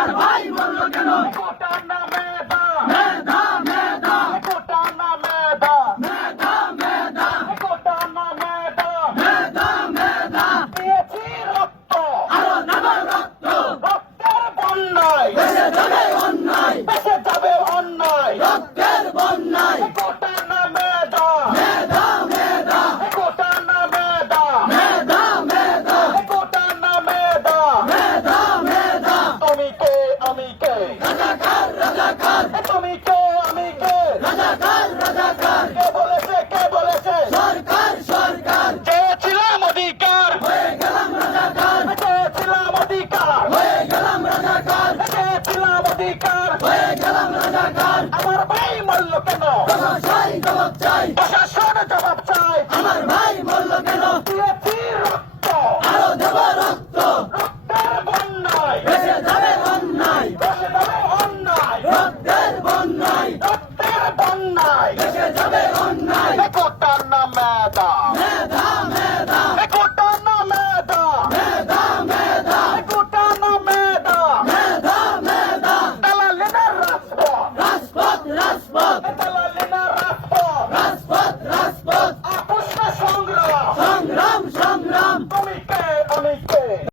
আমার ভাই বলল কেন কোটা না মেধা মেধা মেধা কোটা না মেধা মেধা মেধা কোটা না মেধা মেধা মেধা দিয়েছি রক্ত আরো নেব রক্ত রক্তের বন্যায় বেঁচে যাবে অন্যায় বেঁচে যাবে অন্যায় রক্তের বন্যায় কোটা না মেধা মেধা মেধা কোটা না মেধা মেধা মেধা কোটা না মেধা মেধা মেধা তুমি কে আমি কে রাজাকার রাজাকার তুমি কে আমি কে রাজাকার রাজাকার কে বলেছে সরকার সরকার চেয়েছিলাম অধিকার হয়ে গেলাম রাজাকার চেয়েছিলাম অধিকার হয়ে গেলাম রাজাকার চেয়েছিলাম অধিকার হয়ে গেলাম রাজাকার আমার ভাই মরল কেন জবাব চাই জবাব চাই